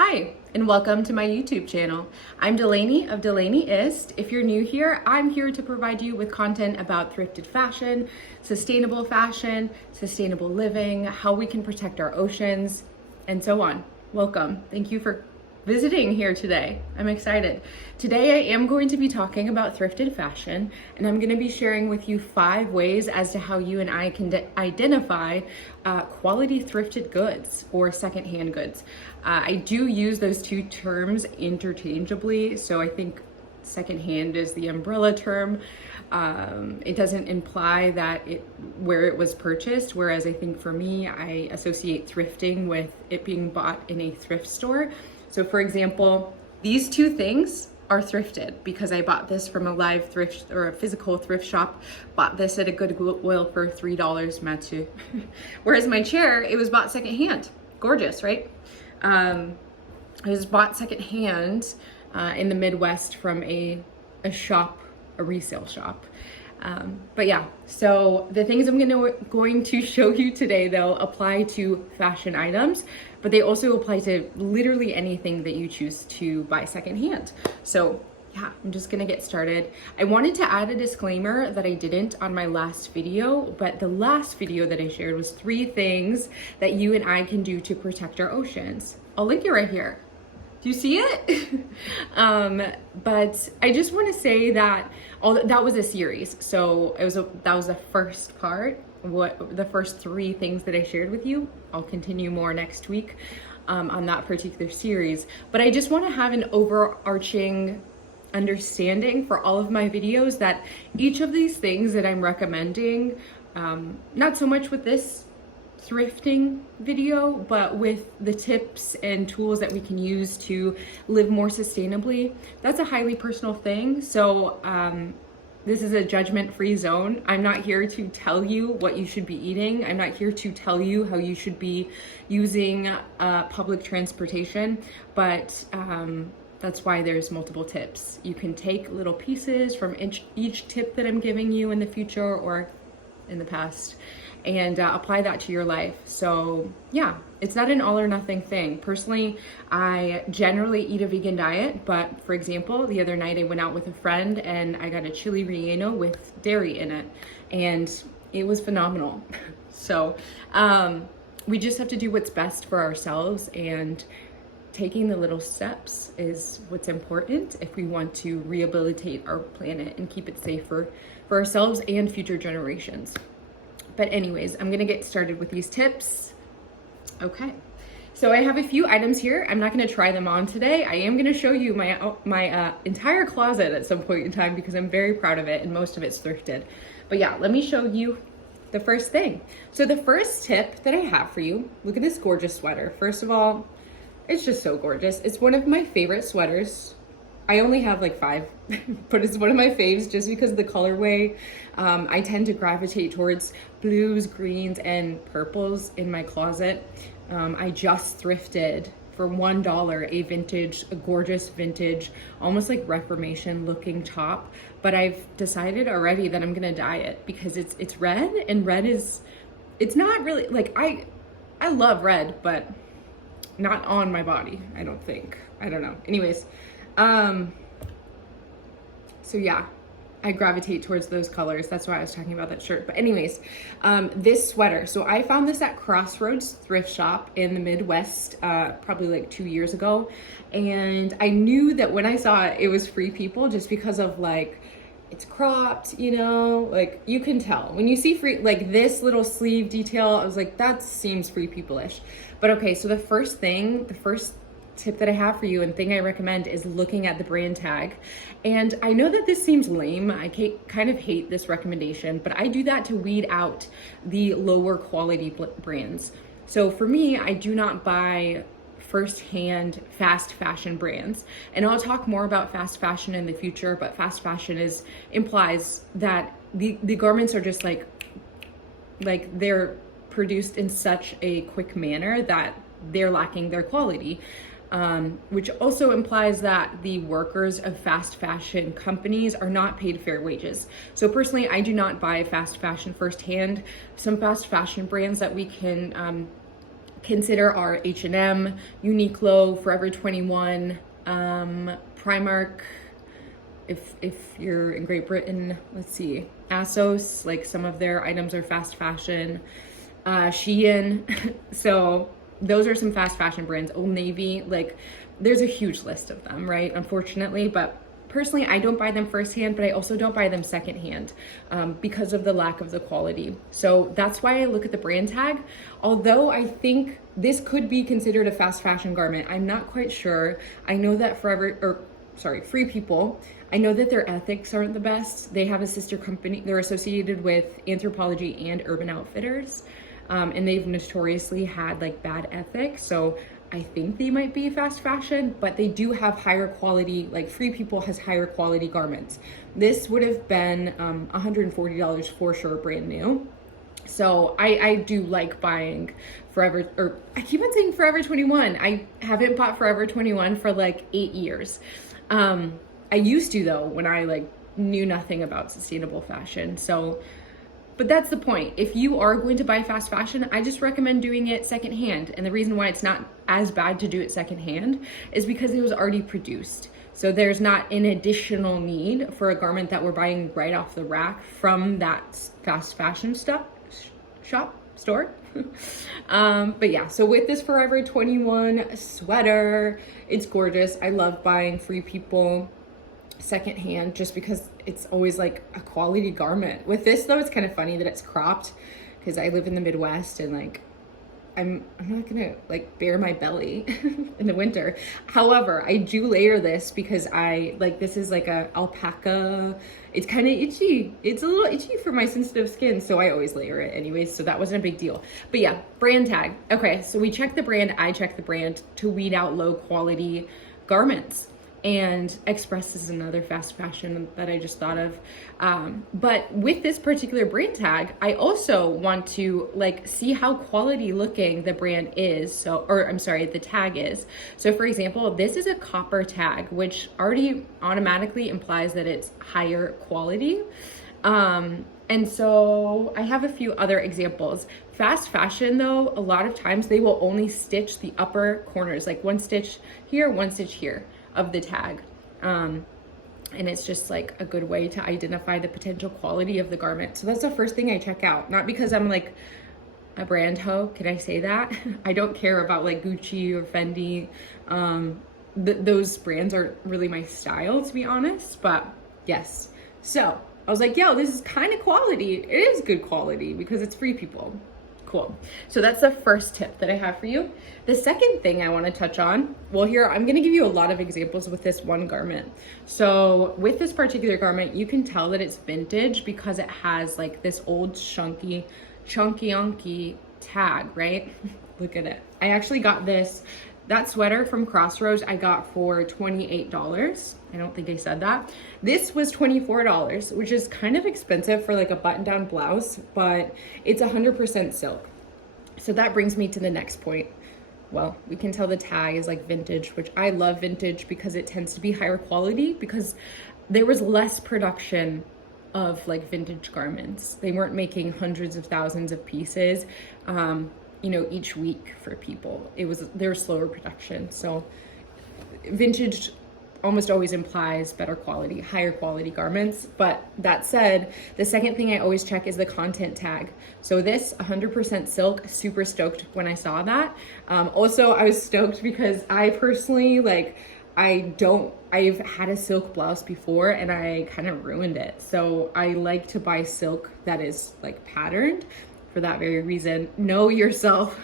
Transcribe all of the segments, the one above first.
Hi, and welcome to my YouTube channel. I'm Delaney of Delaneyist. If you're new here, I'm here to provide you with content about thrifted fashion, sustainable living, how we can protect our oceans, and so on. Welcome. Thank you for visiting here today. I'm excited. Today I am going to be talking about thrifted fashion, and I'm going to be sharing with you 5 ways as to how you and I can identify quality thrifted goods or secondhand goods. I do use those two terms interchangeably, so I think secondhand is the umbrella term. It doesn't imply that where it was purchased, whereas I think for me, I associate thrifting with it being bought in a thrift store. So for example, these 2 things are thrifted because I bought this from a live thrift or a physical thrift shop, bought this at a Goodwill for $3, Mathieu. Whereas my chair, it was bought secondhand. Gorgeous, right? It was bought secondhand in the Midwest from a resale shop. But yeah, so the things I'm going to show you today though apply to fashion items, but they also apply to literally anything that you choose to buy secondhand. So yeah, I'm just gonna get started. I wanted to add a disclaimer that I didn't on my last video, but the last video that I shared was 3 things that you and I can do to protect our oceans. I'll link it right here. Do you see it? But I just want to say that that was a series. So that was the first part. The first 3 things that I shared with you. I'll continue more next week on that particular series. But I just want to have an overarching understanding for all of my videos that each of these things that I'm recommending, not so much with this thrifting video, but with the tips and tools that we can use to live more sustainably, that's a highly personal thing. So this is a judgment-free zone. I'm not here to tell you what you should be eating. I'm not here to tell you how you should be using public transportation, but that's why there's multiple tips. You can take little pieces from each tip that I'm giving you in the future or in the past and apply that to your life. So yeah, it's not an all or nothing thing. Personally, I generally eat a vegan diet, but for example, the other night I went out with a friend and I got a chili relleno with dairy in it, and it was phenomenal. So we just have to do what's best for ourselves, and taking the little steps is what's important if we want to rehabilitate our planet and keep it safer for ourselves and future generations. But anyways, I'm gonna get started with these tips. Okay, so I have a few items here. I'm not gonna try them on today. I am gonna show you my entire closet at some point in time because I'm very proud of it and most of it's thrifted. But yeah, let me show you the first thing. So the first tip that I have for you, look at this gorgeous sweater. First of all, it's just so gorgeous. It's one of my favorite sweaters. I only have like 5, but it's one of my faves just because of the colorway. I tend to gravitate towards blues, greens, and purples in my closet. I just thrifted for $1 a gorgeous vintage, almost like Reformation looking top. But I've decided already that I'm gonna dye it because it's red, and red is, it's not really, like I love red, but not on my body, I don't think. I don't know. Anyways, so yeah, I gravitate towards those colors. That's why I was talking about that shirt. But anyways, this sweater. So I found this at Crossroads thrift shop in the Midwest, probably like 2 years ago. And I knew that when I saw it, it was Free People just because of like, it's cropped, you know, like you can tell when you see free, like this little sleeve detail, I was like, that seems Free People-ish. But okay, so the first tip that I have for you and thing I recommend is looking at the brand tag. And I know that this seems lame. I kind of hate this recommendation, but I do that to weed out the lower quality brands. So for me, I do not buy first-hand fast fashion brands. And I'll talk more about fast fashion in the future, but fast fashion implies that the garments are just like they're produced in such a quick manner that they're lacking their quality. Which also implies that the workers of fast fashion companies are not paid fair wages. So personally, I do not buy fast fashion firsthand. Some fast fashion brands that we can consider are H&M, Uniqlo, Forever 21, Primark. If you're in Great Britain, let's see, ASOS, like some of their items are fast fashion, Shein. So those are some fast fashion brands. Old Navy, like there's a huge list of them, right? Unfortunately, but personally, I don't buy them firsthand, but I also don't buy them secondhand because of the lack of the quality. So that's why I look at the brand tag. Although I think this could be considered a fast fashion garment, I'm not quite sure. I know that Free People, I know that their ethics aren't the best. They have a sister company, they're associated with Anthropologie and Urban Outfitters, and they've notoriously had like bad ethics. So I think they might be fast fashion, but they do have higher quality, like Free People has higher quality garments. This would have been $140 for sure, brand new. So I do like buying Forever, or I keep on saying Forever 21. I haven't bought Forever 21 for like 8 years. I used to though, when I like knew nothing about sustainable fashion. So, but that's the point. If you are going to buy fast fashion, I just recommend doing it secondhand. And the reason why it's not as bad to do it secondhand is because it was already produced. So there's not an additional need for a garment that we're buying right off the rack from that fast fashion store. But yeah, so with this Forever 21 sweater, it's gorgeous. I love buying Free People secondhand just because it's always like a quality garment. With this though, it's kind of funny that it's cropped because I live in the Midwest and like I'm not gonna like bare my belly in the winter. However, I do layer this because I like, this is like a alpaca. It's kind of itchy. It's a little itchy for my sensitive skin, so I always layer it anyways, so that wasn't a big deal. But yeah, brand tag. Okay, so we check the brand, I check the brand to weed out low quality garments. And Express is another fast fashion that I just thought of. But with this particular brand tag, I also want to like see how quality looking the brand is. So, or I'm sorry, the tag is. So for example, this is a copper tag, which already automatically implies that it's higher quality. And so I have a few other examples. Fast fashion though, a lot of times they will only stitch the upper corners, like one stitch here, one stitch here of the tag. And it's just like a good way to identify the potential quality of the garment. So that's the first thing I check out. Not because I'm like a brand hoe, can I say that? I don't care about like Gucci or Fendi. Those brands aren't really my style, to be honest, but yes. So I was like, yo, this is kind of quality. It is good quality because it's Free People. Cool. So that's the first tip that I have for you. The second thing I want to touch on, well, here I'm going to give you a lot of examples with this one garment. So with this particular garment, you can tell that it's vintage because it has like this old chunky tag, right? Look at it. I actually got that sweater from Crossroads I got for $28. I don't think I said that. This was $24, which is kind of expensive for like a button-down blouse, but it's 100% silk. So that brings me to the next point. Well, we can tell the tag is like vintage, which I love vintage because it tends to be higher quality because there was less production of like vintage garments. They weren't making hundreds of thousands of pieces, you know, each week for people. There was slower production. So vintage almost always implies better quality, higher quality garments. But that said, the second thing I always check is the content tag. So this 100% silk, super stoked when I saw that. Also, I was stoked because I personally, like, I've had a silk blouse before and I kind of ruined it. So I like to buy silk that is like patterned for that very reason. Know yourself.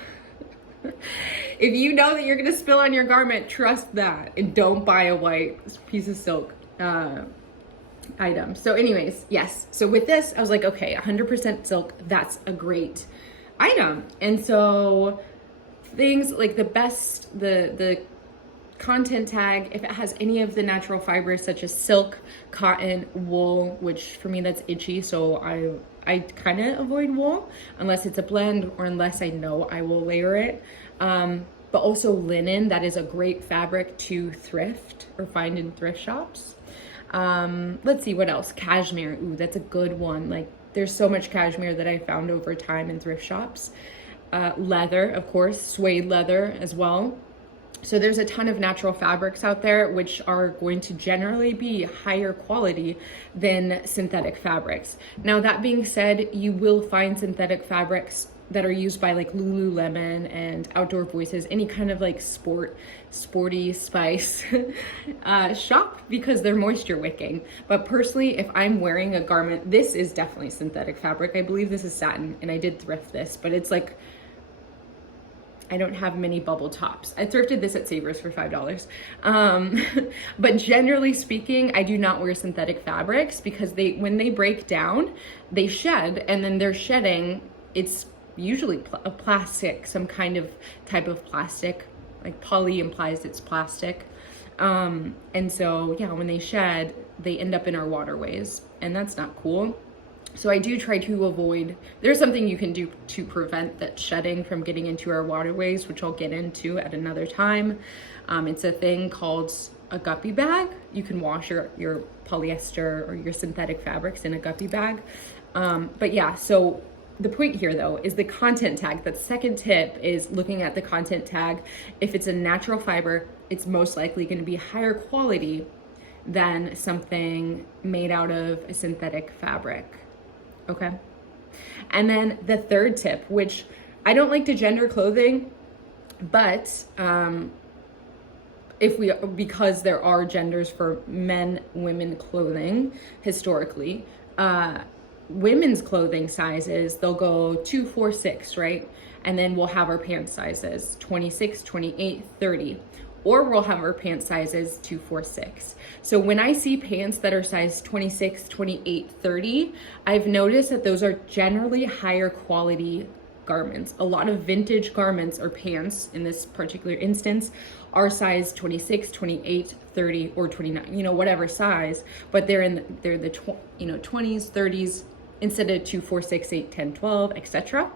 If you know that you're gonna spill on your garment, trust that and don't buy a white piece of silk item. So anyways, yes. So with this, I was like, okay, 100% silk, that's a great item. And so things like the content tag, if it has any of the natural fibers such as silk, cotton, wool, which for me that's itchy, so I kind of avoid wool unless it's a blend or unless I know I will layer it. But also linen, that is a great fabric to thrift or find in thrift shops. Let's see what else. Cashmere, ooh, that's a good one. Like there's so much cashmere that I found over time in thrift shops. leather, of course, suede leather as well. So there's a ton of natural fabrics out there which are going to generally be higher quality than synthetic fabrics. Now, that being said, you will find synthetic fabrics that are used by like Lululemon and Outdoor Voices, any kind of like sporty spice shop, because they're moisture wicking. But personally, if I'm wearing a garment, this is definitely synthetic fabric. I believe this is satin, and I did thrift this, but it's like, I don't have many bubble tops. I thrifted this at Savers for $5. But generally speaking, I do not wear synthetic fabrics because when they break down, they shed, and then they're shedding, it's usually a plastic, some kind of type of plastic, like poly implies it's plastic. And so, yeah, when they shed, they end up in our waterways, and that's not cool. So I do try to avoid, there's something you can do to prevent that shedding from getting into our waterways, which I'll get into at another time. It's a thing called a guppy bag. You can wash your polyester or your synthetic fabrics in a guppy bag. But yeah, so the point here though is the content tag. That second tip is looking at the content tag. If it's a natural fiber, it's most likely going to be higher quality than something made out of a synthetic fabric. Okay. And then the third tip, which I don't like to gender clothing, but because there are genders for men, women clothing historically, women's clothing sizes, they'll go 2, 4, 6, right? And then we'll have our pant sizes 26, 28, 30. Or we'll have our pant sizes 2, 4, 6. So when I see pants that are size 26, 28, 30, I've noticed that those are generally higher quality garments. A lot of vintage garments or pants in this particular instance are size 26, 28, 30, or 29, whatever size, but they're the 20s, 30s instead of 2, 4, 6, 8, 10, 12, etc.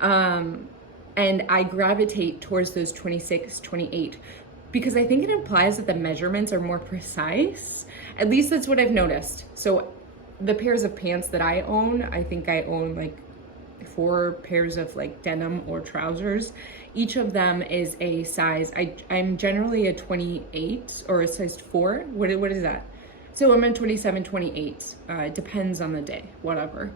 And I gravitate towards those 26, 28 because I think it implies that the measurements are more precise. At least that's what I've noticed. So the pairs of pants that I own, I think I own like 4 pairs of like denim or trousers. Each of them is a size, I'm generally a 28 or a size 4. What is that? So I'm a 27, 28. It depends on the day, whatever.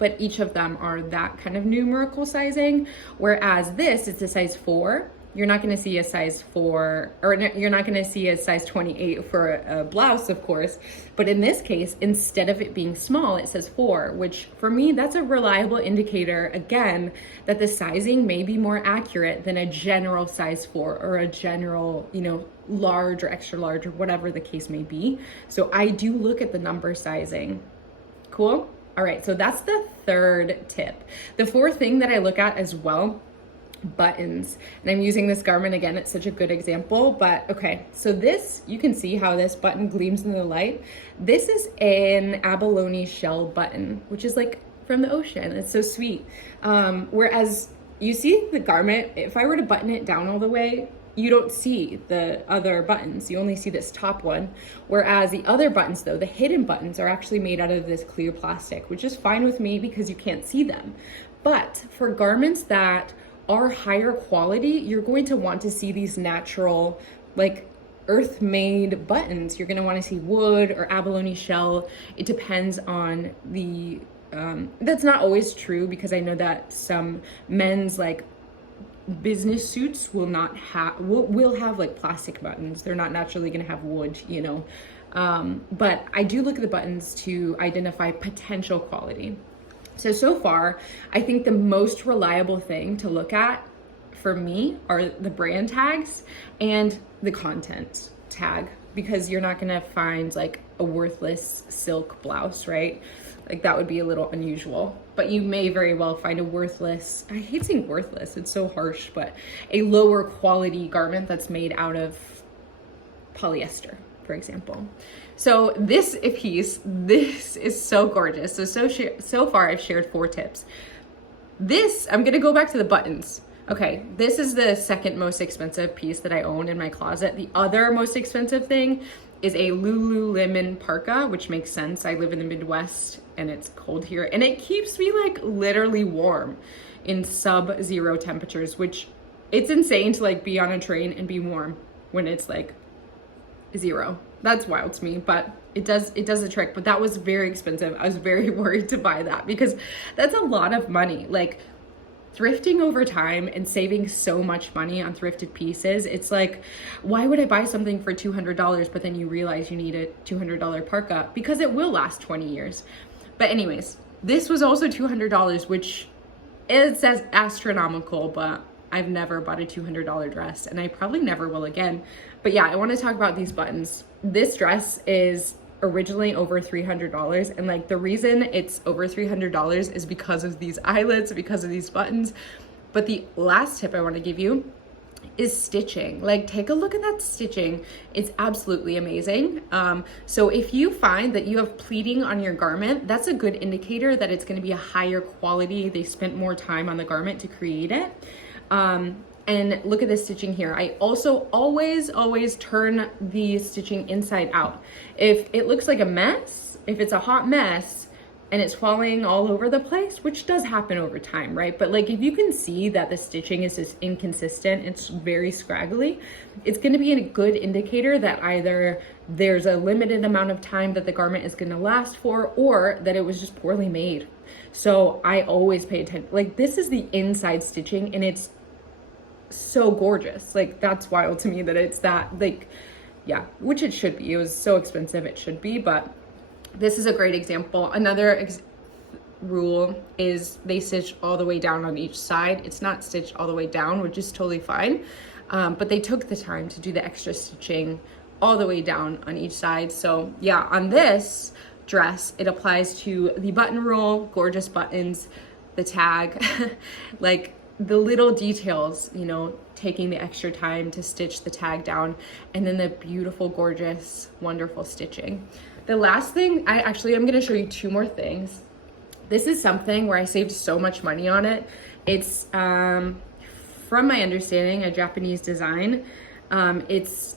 But each of them are that kind of numerical sizing. Whereas this, it's a size 4. You're not going to see a size 4, or you're not going to see a size 28 for a blouse, of course. But in this case, instead of it being small, it says 4, which for me, that's a reliable indicator, again, that the sizing may be more accurate than a general size 4 or a general, large or extra large or whatever the case may be. So I do look at the number sizing. Cool? All right, so that's the third tip. The fourth thing that I look at as well, buttons. And I'm using this garment again, it's such a good example, but okay, so this, you can see how this button gleams in the light. This is an abalone shell button, which is like from the ocean. It's so sweet. Whereas you see the garment, if I were to button it down all the way, you don't see the other buttons. You only see this top one. Whereas the other buttons though, the hidden buttons, are actually made out of this clear plastic, which is fine with me because you can't see them. But for garments that are higher quality, you're going to want to see these natural, like earth-made buttons. You're going to want to see wood or abalone shell. It depends on the, that's not always true, because I know that some men's like business suits will not have, will have like plastic buttons. They're not naturally going to have wood, but I do look at the buttons to identify potential quality. So far, I think the most reliable thing to look at for me are the brand tags and the content tag, because you're not gonna find like a worthless silk blouse, right? Like that would be a little unusual, but you may very well find a worthless, I hate saying worthless, it's so harsh, but a lower quality garment that's made out of polyester, for example. So this piece, this is so gorgeous. So far I've shared 4 tips. This, I'm gonna go back to the buttons. Okay, this is the second most expensive piece that I own in my closet. The other most expensive thing is a Lululemon parka, which makes sense. I live in the Midwest and it's cold here, and it keeps me like literally warm in sub-zero temperatures, which it's insane to like be on a train and be warm when it's like 0. That's wild to me, but it does the trick. But that was very expensive. I was very worried to buy that because that's a lot of money. Like thrifting over time and saving so much money on thrifted pieces, it's like, why would I buy something for $200 but then you realize you need a $200 parka? Because it will last 20 years. But anyways, this was also $200, which is as astronomical, but I've never bought a $200 dress, and I probably never will again. But yeah, I want to talk about these buttons. This dress is originally over $300, and like the reason it's over $300 is because of these eyelets, because of these buttons. But the last tip I want to give you is stitching. Like, take a look at that stitching. It's absolutely amazing. So if you find that you have pleating on your garment, that's a good indicator that it's going to be a higher quality. They spent more time on the garment to create it. And look at this stitching here. I also always turn the stitching inside out. If it looks like a mess, if it's a hot mess and it's falling all over the place, which does happen over time, right? But like if you can see that the stitching is just inconsistent, it's very scraggly, it's gonna be a good indicator that either there's a limited amount of time that the garment is gonna last for, or that it was just poorly made. So I always pay attention. Like, this is the inside stitching, and it's so gorgeous. Like, that's wild to me that it's that, like, yeah, which it should be. It was so expensive, it should be, but this is a great example. Another rule is they stitch all the way down on each side. It's not stitched all the way down, which is totally fine, but they took the time to do the extra stitching all the way down on each side. So yeah, on this dress, it applies to the button roll, gorgeous buttons, the tag, like the little details, you know, taking the extra time to stitch the tag down, and then the beautiful, gorgeous, wonderful stitching. The last thing, I'm gonna show you 2 more things. This is something where I saved so much money on it. It's, from my understanding, a Japanese design. It's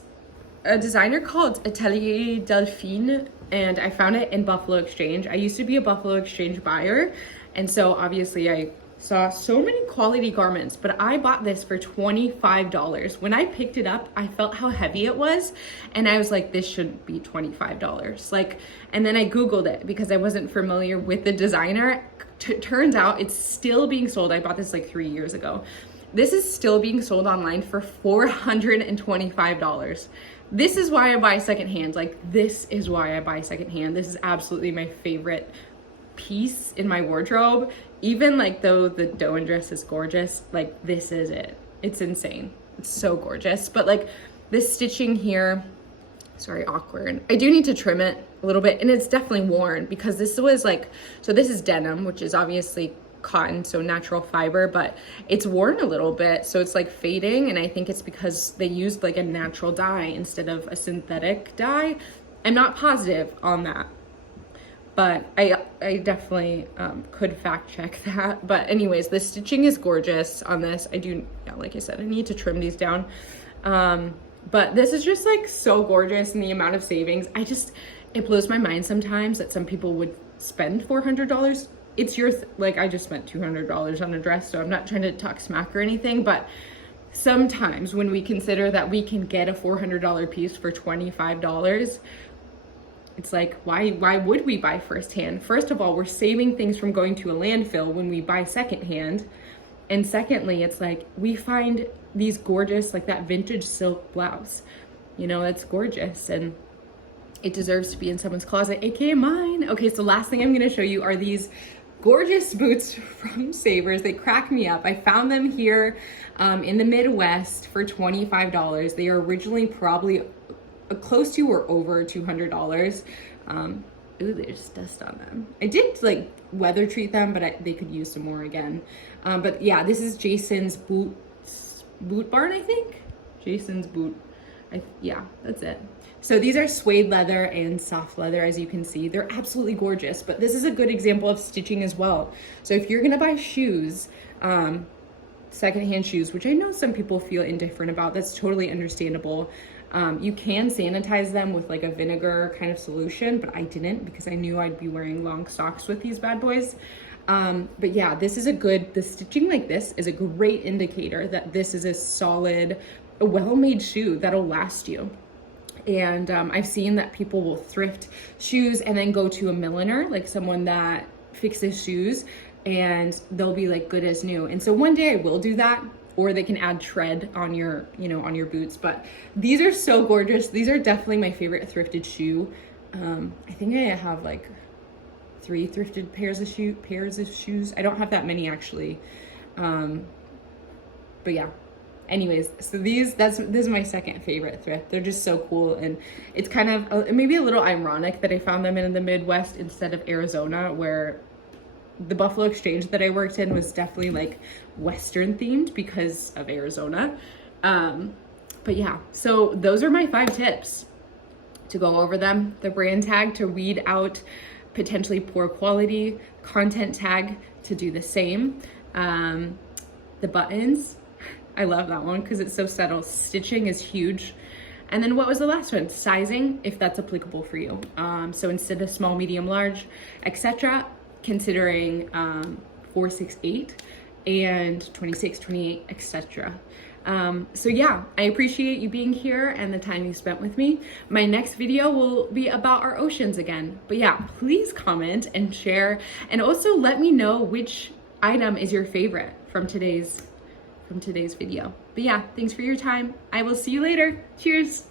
a designer called Atelier Delphine, and I found it in Buffalo Exchange. I used to be a Buffalo Exchange buyer, and so obviously I saw so many quality garments, but I bought this for $25. When I picked it up, I felt how heavy it was, and I was like, this shouldn't be $25. Like, and then I Googled it because I wasn't familiar with the designer. Turns out it's still being sold. I bought this like 3 years ago. This is still being sold online for $425. This is why I buy secondhand. Like, this is why I buy secondhand. This is absolutely my favorite piece in my wardrobe. Even like though the Dôen dress is gorgeous, like this is it. It's insane. It's so gorgeous. But like this stitching here, sorry, awkward. I do need to trim it a little bit, and it's definitely worn because this was like, so this is denim, which is obviously cotton, so natural fiber, but it's worn a little bit, so it's like fading, and I think it's because they used like a natural dye instead of a synthetic dye. I'm not positive on that, but I definitely could fact check that. But anyways, the stitching is gorgeous on this. I do, yeah, like I said, I need to trim these down. But this is just like so gorgeous, and the amount of savings, it blows my mind sometimes that some people would spend $400. It's like I just spent $200 on a dress, so I'm not trying to talk smack or anything, but sometimes when we consider that we can get a $400 piece for $25, it's like, why would we buy firsthand? First of all, we're saving things from going to a landfill when we buy secondhand. And secondly, it's like we find these gorgeous, like that vintage silk blouse, you know, that's gorgeous, and it deserves to be in someone's closet, aka mine. Okay, so last thing I'm gonna show you are these gorgeous boots from Savers. They crack me up. I found them here in the Midwest for $25. They are originally probably close to or over $200. Ooh, there's dust on them. I did like weather treat them, but they could use some more again. But yeah, this is Jason's boot barn, I think. Jason's boot. Yeah, that's it. So these are suede leather and soft leather, as you can see. They're absolutely gorgeous, but this is a good example of stitching as well. So if you're gonna buy shoes, secondhand shoes, which I know some people feel indifferent about, that's totally understandable. You can sanitize them with like a vinegar kind of solution, but I didn't because I knew I'd be wearing long socks with these bad boys. But yeah, this is the stitching like this is a great indicator that this is a solid, a well-made shoe that'll last you. And I've seen that people will thrift shoes and then go to a milliner, like someone that fixes shoes, and they'll be like good as new. And so one day I will do that, or they can add tread on your, you know, on your boots. But these are so gorgeous. These are definitely my favorite thrifted shoe. I think I have like 3 thrifted pairs of shoes. I don't have that many actually. But yeah. Anyways, so this is my second favorite thrift. They're just so cool, and it's kind of maybe a little ironic that I found them in the Midwest instead of Arizona, where the Buffalo Exchange that I worked in was definitely like Western themed because of Arizona. But yeah, so those are my 5 tips to go over them. The brand tag to weed out potentially poor quality, content tag to do the same. The buttons, I love that one because it's so subtle. Stitching is huge. And then what was the last one? Sizing, if that's applicable for you. So instead of small, medium, large, etc., considering 4, 6, 8 and 26, 28, etc. So yeah, I appreciate you being here and the time you spent with me. My next video will be about our oceans again. But yeah, please comment and share, and also let me know which item is your favorite from today's video. But yeah, thanks for your time. I will see you later. Cheers.